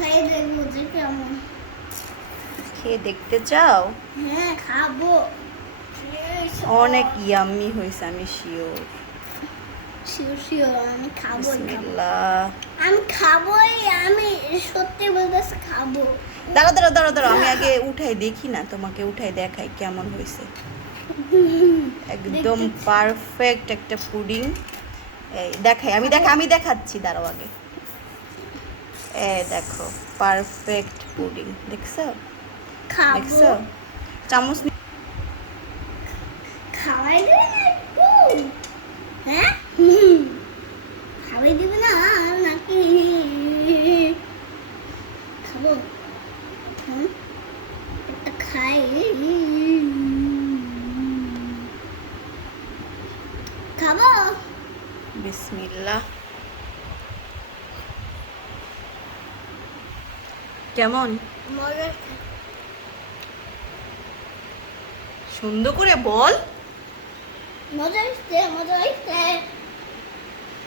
খেয়ে দেখবো যে কেমন। খেয়ে দেখতে চাও? হ্যাঁ খাবো। অনেক ইয়াম্মি হয়েছে, আমি শিওর। শিওর শিওর আমি খাবোই খাবো। বিসমিল্লাহ। আমি খাবোই, আমি সত্যি বলতেছি খাবো। দাঁড়া দাঁড়া দাঁড়া দাঁড়া, আমি আগে উঠাই দেখি না, তোমাকে উঠাই দেখাই কেমন হয়েছে। একদম পারফেক্ট একটা পুডিং। এই দেখাই, আমি দেখাচ্ছি, দাঁড়াও আগে। দেখো, পারফেক্ট পুডিং, দেখছো? খাবো। দেখছো? চামচ খাওয়াই দেবে না একটু? হ্যাঁ খাওয়াই দিবে না নাকি? খাবো। একটা খাই। খাবো। বিসমিল্লাহ। কেমন? মজা সুন্দর করে বল। মজা আসছে, মজা আসছে।